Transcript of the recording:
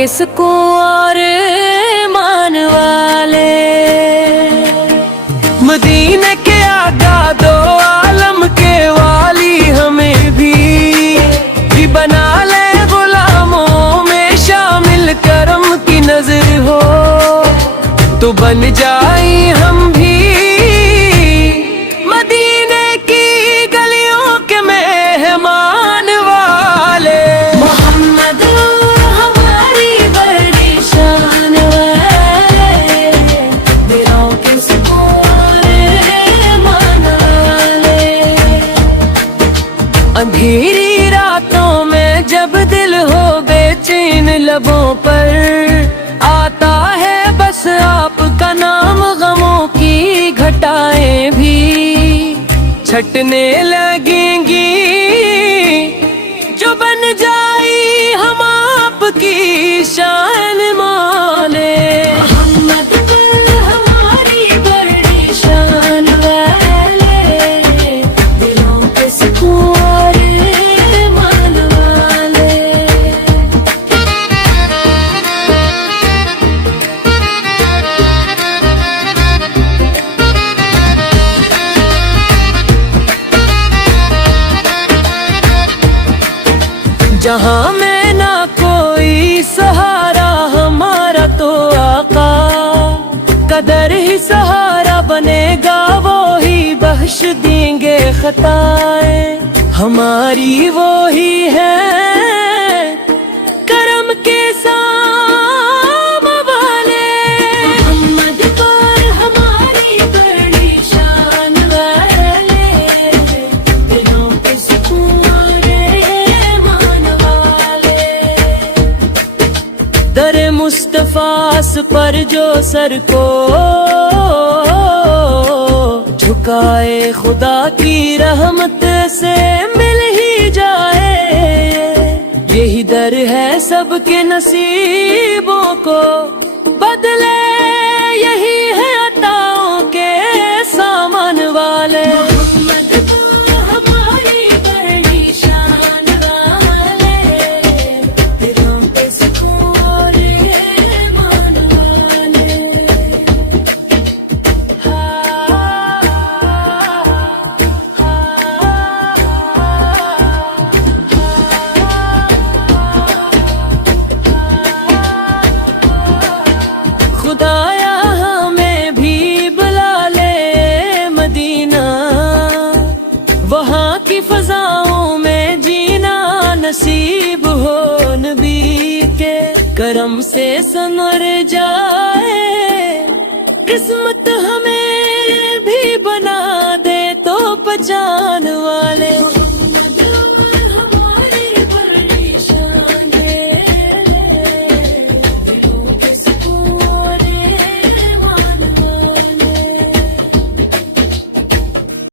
के सुकून और मान वाले। मदीने के आका दो आलम के वाली हमें भी बना ले गुलामों में शामिल। करम की नजर हो तो बन जाए हम भी मदीने की गलियों के मेहमान वाले। मोहम्मद हमारी बड़ी शान वाले, दिलों के सुकून मान वाले। अंधेरी रातों में जब दिल हो बेचैन, लबों पर आता है बस आपका नाम। गमों की घटाएं भी छटने लगेंगी, जो बन जाई हम आपकी शान माने। मोहम्मद हमारी बड़ी शान वाले, दिलों के सुकून मान वाले। जहाँ में ना कोई सहारा हमारा तो आका, कदर ही सहारा बनेगा, वो ही बख्श देंगे खताएं हमारी। वो ही है करम के साम वाले। मोहम्मद हमारी बड़ी शान वाले, दिलों के सुकून मान वाले। दर मुस्तफास पर जो सर को झुकाए, खुदा की रहमत से मिल ही जाए। यही दर है सबके नसीबों को बदले, यही है अताओं के सामान वाले। मोहम्मद हमारी बड़ी शान वाले, दिलों के सुकून मान वाले। खुदाया हमें भी बुला ले मदीना, वहाँ की फजाओं में जीना नसीब हो। नबी के करम से संवर जाए